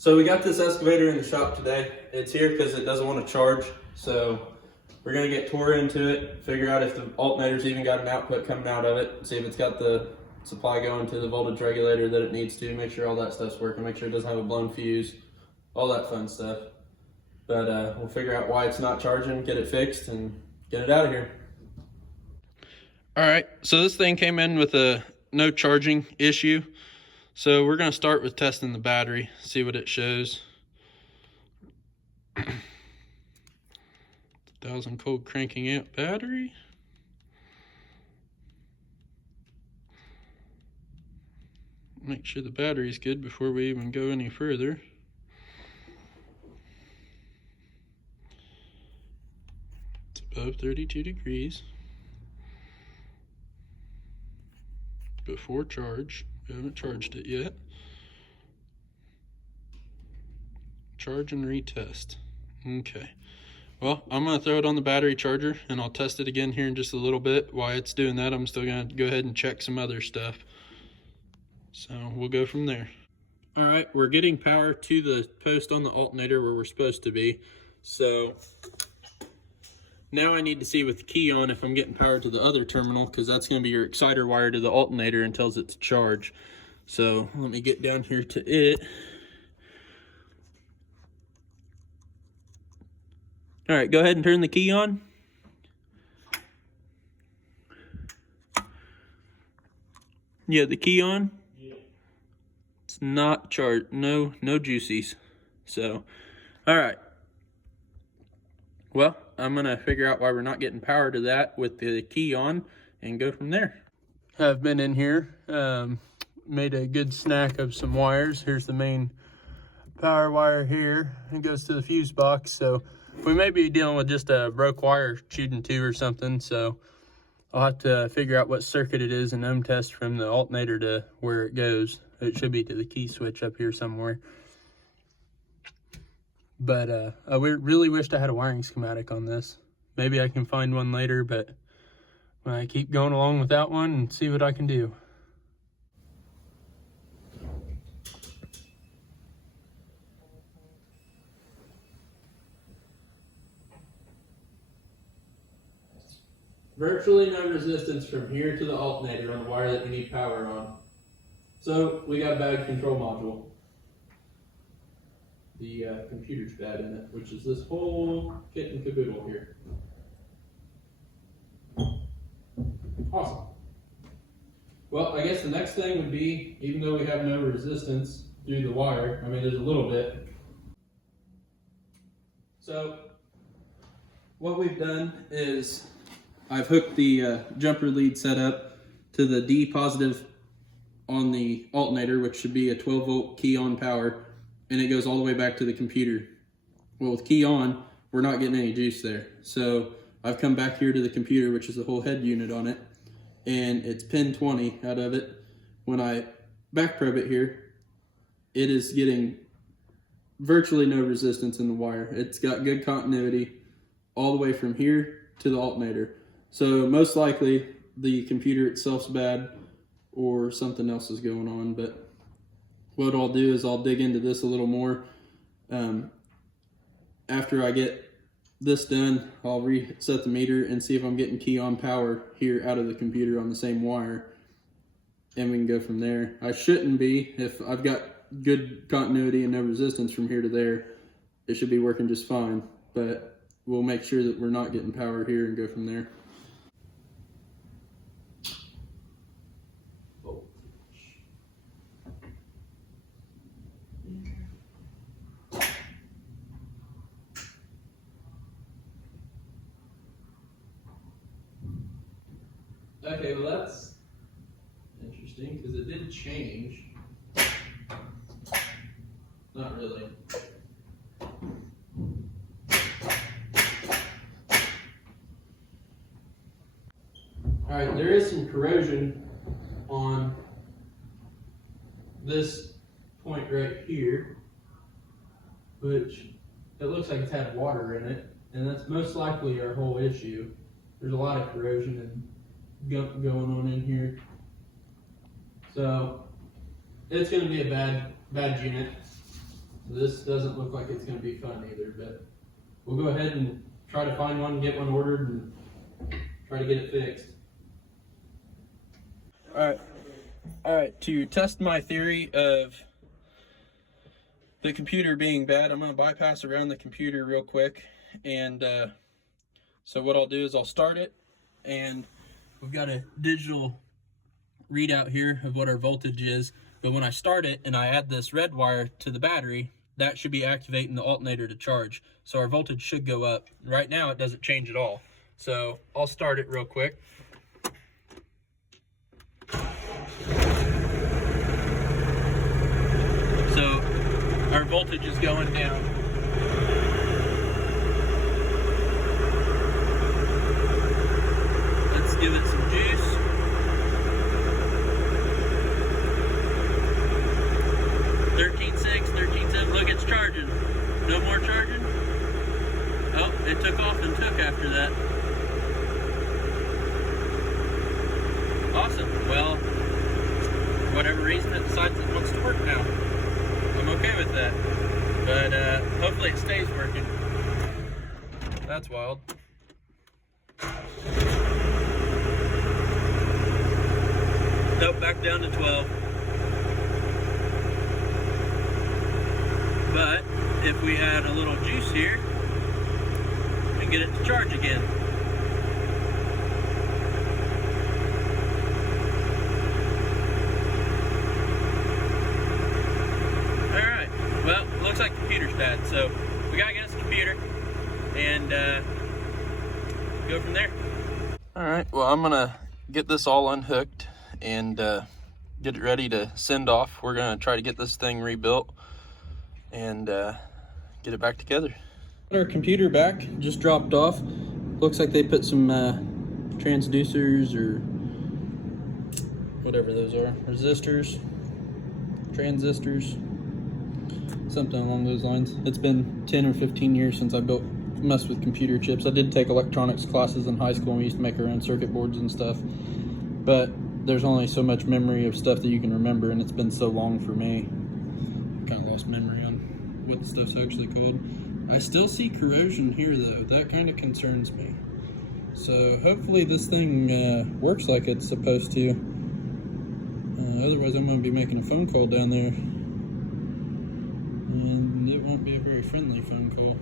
So we got this excavator in the shop today. It's here because it doesn't want to charge. So we're gonna get tore into it, figure out if the alternator's even got an output coming out of it, see if it's got the supply going to the voltage regulator that it needs to, make sure all that stuff's working, make sure it doesn't have a blown fuse, all that fun stuff. But we'll figure out why it's not charging, get it fixed, and get it out of here. All right, so this thing came in with a no charging issue. So we're gonna start with testing the battery, see what it shows. 1000 cold cranking amp battery. Make sure the battery's good before we even go any further. It's above 32 degrees. Before charge. We haven't charged it yet. Charge and retest. Okay. Well, I'm going to throw it on the battery charger and I'll test it again here in just a little bit. While it's doing that, I'm still going to go ahead and check some other stuff. So we'll go from there. All right, we're getting power to the post on the alternator where we're supposed to be. So now I need to see with the key on if I'm getting power to the other terminal, because that's going to be your exciter wire to the alternator and tells it to charge. So let me get down here to it. All right, go ahead and turn the key on. Yeah, the key on. Yeah. It's not charged. No juicies. So, all right. Well, I'm gonna figure out why we're not getting power to that with the key on and go from there. I've been in here, made a good snack of some wires. Here's the main power wire here. It goes to the fuse box. So we may be dealing with just a broke wire chewed in two or something. So I'll have to figure out what circuit it is and ohm test from the alternator to where it goes. It should be to the key switch up here somewhere. But I really wished I had a wiring schematic on this. Maybe I can find one later, but I keep going along without one and see what I can do. Virtually no resistance from here to the alternator on the wire that we need power on. So we got a bad control module. The computer's bad in it, which is this whole kit and caboodle here. Awesome. Well, I guess the next thing would be, even though we have no resistance through the wire, I mean there's a little bit. So what we've done is I've hooked the jumper lead setup to the D positive on the alternator, which should be a 12 volt key on power, and it goes all the way back to the computer. Well, with key on, we're not getting any juice there. So I've come back here to the computer, which is the whole head unit on it, and it's pin 20 out of it. When I back probe it here, it is getting virtually no resistance in the wire. It's got good continuity all the way from here to the alternator. So most likely the computer itself's bad or something else is going on, but what I'll do is I'll dig into this a little more. After I get this done, I'll reset the meter and see if I'm getting key on power here out of the computer on the same wire, and we can go from there. I shouldn't be. If I've got good continuity and no resistance from here to there, it should be working just fine, but we'll make sure that we're not getting power here and go from there. Okay, well that's interesting because it did change. Not really. Alright, there is some corrosion on this point right here, which it looks like it's had water in it, and that's most likely our whole issue. There's a lot of corrosion and gunk going on in here. So it's going to be a bad unit. This doesn't look like it's going to be fun either, but we'll go ahead and try to find one, get one ordered, and try to get it fixed. Alright, to test my theory of the computer being bad, I'm going to bypass around the computer real quick. And so what I'll do is I'll start it, and we've got a digital readout here of what our voltage is. But when I start it and I add this red wire to the battery, that should be activating the alternator to charge. So our voltage should go up. Right now it doesn't change at all. So I'll start it real quick. So our voltage is going down. Let's give it some juice. Look, it's charging. No more charging. Oh, it took off and took after that. Awesome. Well, for whatever reason, it decides it wants to work now. I'm okay with that. But hopefully it stays working. That's wild. Nope, back down to 12. But if we add a little juice here and get it to charge again. Alright, well, looks like the computer's bad, so we gotta get us a computer and go from there. Alright, well, I'm gonna get this all unhooked and get it ready to send off. We're gonna try to get this thing rebuilt and get it back together. Our computer back, just dropped off. Looks like they put some transducers or whatever those are, resistors, transistors, something along those lines. It's been 10 or 15 years since I messed with computer chips. I did take electronics classes in high school and we used to make our own circuit boards and stuff, but there's only so much memory of stuff that you can remember, and it's been so long for me. Kind of lost memory on what the stuff's actually called. I still see corrosion here though. That kind of concerns me. So hopefully this thing works like it's supposed to. Otherwise I'm going to be making a phone call down there. And it won't be a very friendly phone call.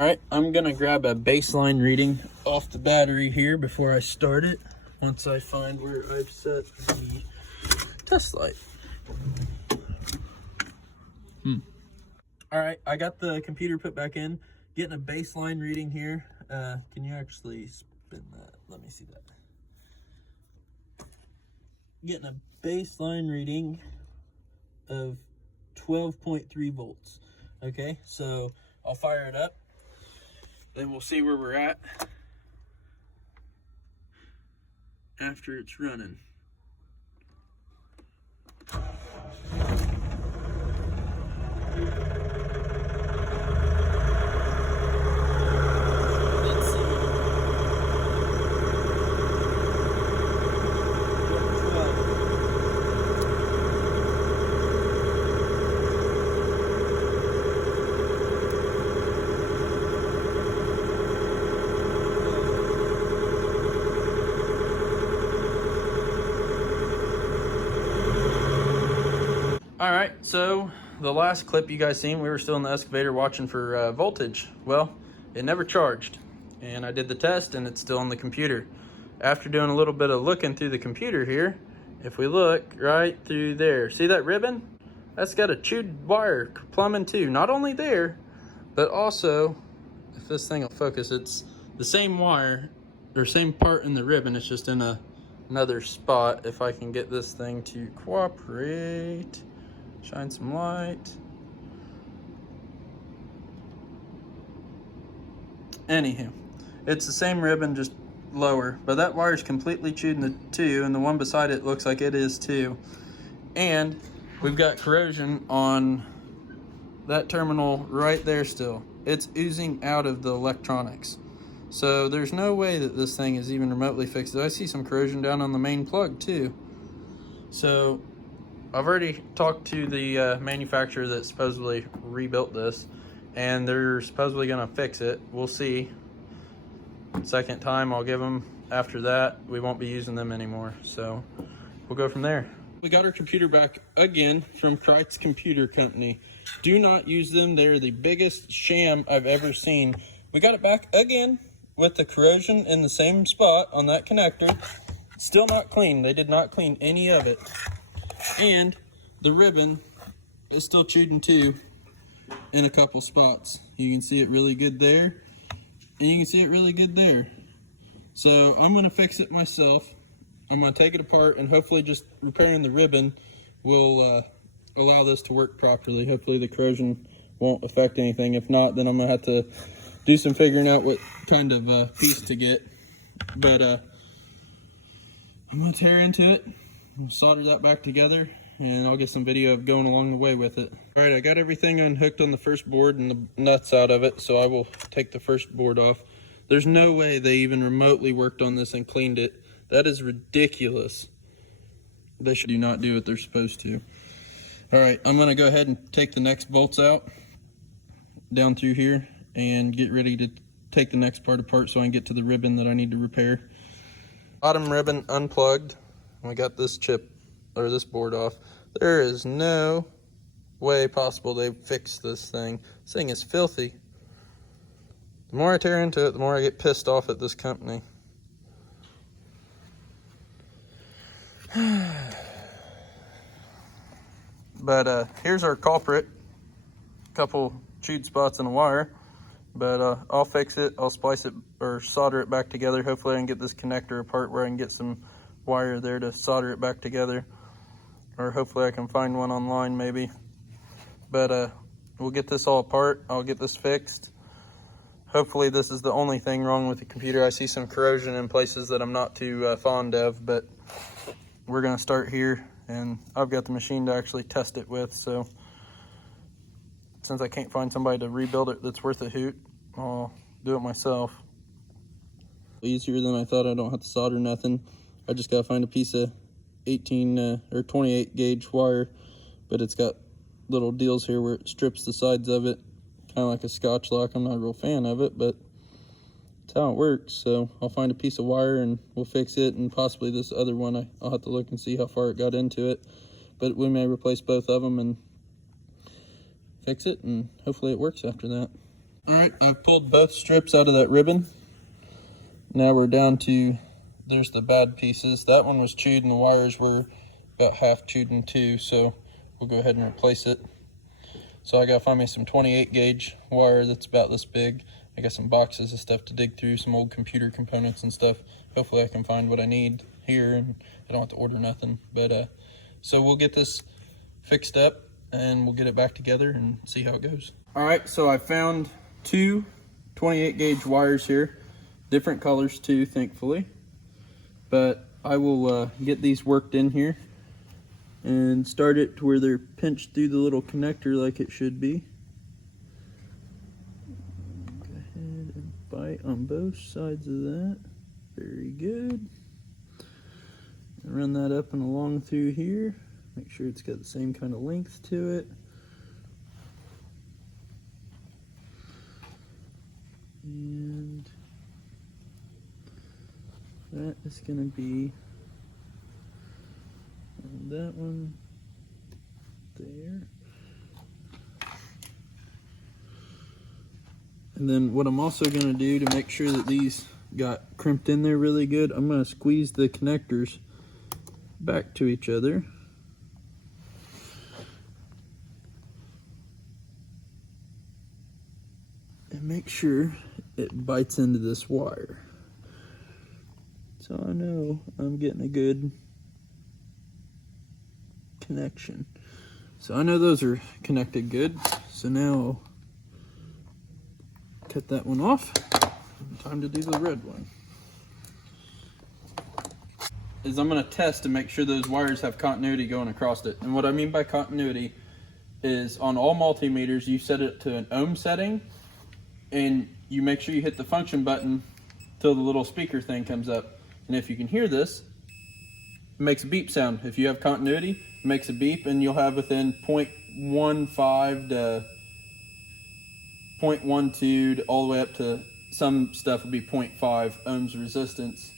Alright, I'm going to grab a baseline reading off the battery here before I start it. Once I find where I've set the test light. All right, I got the computer put back in, getting a baseline reading here. Can you actually spin that? Let me see that. Getting a baseline reading of 12.3 volts. Okay, so I'll fire it up, then we'll see where we're at after it's running. All right, so the last clip you guys seen, we were still in the excavator watching for voltage. Well, it never charged, and I did the test and it's still on the computer. After doing a little bit of looking through the computer here, if we look right through there, see that ribbon? That's got a chewed wire plumbing too. Not only there, but also, if this thing will focus, it's the same wire, or same part in the ribbon, it's just in another spot. If I can get this thing to cooperate. Shine some light. Anywho, it's the same ribbon, just lower, but that wire is completely chewed in the two, and the one beside it looks like it is too. And we've got corrosion on that terminal right there still. It's oozing out of the electronics. So there's no way that this thing is even remotely fixed. I see some corrosion down on the main plug too. So I've already talked to the manufacturer that supposedly rebuilt this, and they're supposedly going to fix it. We'll see. Second time I'll give them. After that, we won't be using them anymore. So we'll go from there. We got our computer back again from Kreitz Computer Company. Do not use them. They're the biggest sham I've ever seen. We got it back again with the corrosion in the same spot on that connector. Still not clean. They did not clean any of it. And the ribbon is still chewed in two in a couple spots. You can see it really good there, and you can see it really good there. So I'm going to fix it myself. I'm going to take it apart, and hopefully just repairing the ribbon will allow this to work properly. Hopefully the corrosion won't affect anything. If not, then I'm going to have to do some figuring out what kind of piece to get. But I'm going to tear into it, solder that back together, and I'll get some video of going along the way with it. All right, I got everything unhooked on the first board and the nuts out of it, so I will take the first board off. There's no way they even remotely worked on this and cleaned it. That is ridiculous. They should not do what they're supposed to. All right, I'm gonna go ahead and take the next bolts out down through here and get ready to take the next part apart so I can get to the ribbon that I need to repair. Bottom ribbon unplugged. We got this chip or this board off. There is no way possible they fixed this thing. This thing is filthy. The more I tear into it, the more I get pissed off at this company. But here's our culprit. Couple chewed spots in the wire. But I'll fix it. I'll splice it or solder it back together. Hopefully I can get this connector apart where I can get some wire there to solder it back together. Or hopefully I can find one online maybe. But we'll get this all apart. I'll get this fixed. Hopefully this is the only thing wrong with the computer. I see some corrosion in places that I'm not too fond of, but we're gonna start here, and I've got the machine to actually test it with, so since I can't find somebody to rebuild it that's worth a hoot, I'll do it myself. Easier than I thought. I don't have to solder nothing. I just gotta find a piece of 18 or 28 gauge wire, but it's got little deals here where it strips the sides of it, kind of like a Scotch lock. I'm not a real fan of it, but it's how it works. So I'll find a piece of wire and we'll fix it, and possibly this other one I'll have to look and see how far it got into it, but we may replace both of them and fix it, and hopefully it works after that. All right, I've pulled both strips out of that ribbon. Now we're down to, there's the bad pieces. That one was chewed and the wires were about half chewed in two, so we'll go ahead and replace it. So I gotta find me some 28 gauge wire that's about this big. I got some boxes of stuff to dig through, some old computer components and stuff. Hopefully I can find what I need here and I don't have to order nothing. But so we'll get this fixed up and we'll get it back together and see how it goes. All right, so I found two 28 gauge wires here, different colors too, thankfully. But I will get these worked in here and start it to where they're pinched through the little connector like it should be. Go ahead and bite on both sides of that. Very good. Run that up and along through here. Make sure it's got the same kind of length to it. And that is going to be on that one there. And then what I'm also going to do to make sure that these got crimped in there really good, I'm going to squeeze the connectors back to each other. And make sure it bites into this wire. So I know I'm getting a good connection. So I know those are connected good. So now I'll cut that one off. Time to do the red one. I'm going to test to make sure those wires have continuity going across it. And what I mean by continuity is on all multimeters you set it to an ohm setting, and you make sure you hit the function button till the little speaker thing comes up. And if you can hear this, it makes a beep sound. If you have continuity, it makes a beep, and you'll have within 0.15 to 0.12 to all the way up to some stuff will be 0.5 ohms resistance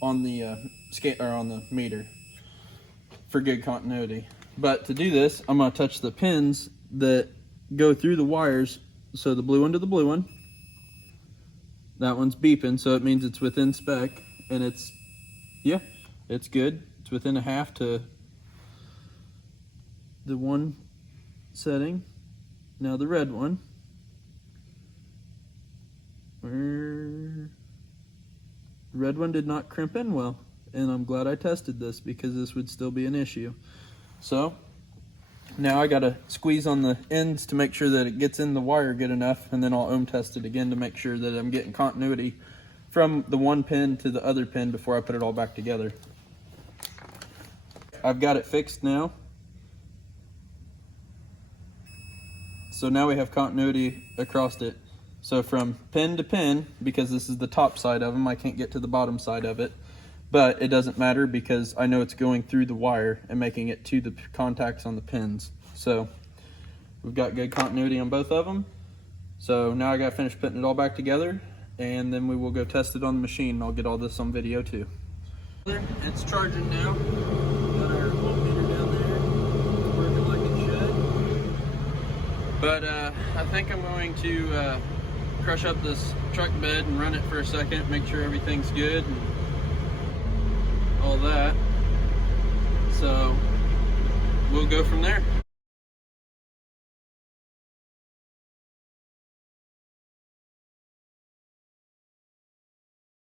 on the on the meter for good continuity. But to do this, I'm going to touch the pins that go through the wires. So the blue one to the blue one, that one's beeping, so it means it's within spec, and it's, yeah, it's good. It's within a half to the one setting. Now the red one, the red one did not crimp in well, and I'm glad I tested this because this would still be an issue. So now I gotta squeeze on the ends to make sure that it gets in the wire good enough, and then I'll ohm test it again to make sure that I'm getting continuity from the one pin to the other pin before I put it all back together. I've got it fixed now. So now we have continuity across it. So from pin to pin, because this is the top side of them, I can't get to the bottom side of it. But it doesn't matter because I know it's going through the wire and making it to the contacts on the pins. So we've got good continuity on both of them. So now I got to finish putting it all back together, and then we will go test it on the machine, and I'll get all this on video too. It's charging now. Got our voltmeter down there. It's working like it should. But I think I'm going to crush up this truck bed and run it for a second, make sure everything's good. And all that, so we'll go from there.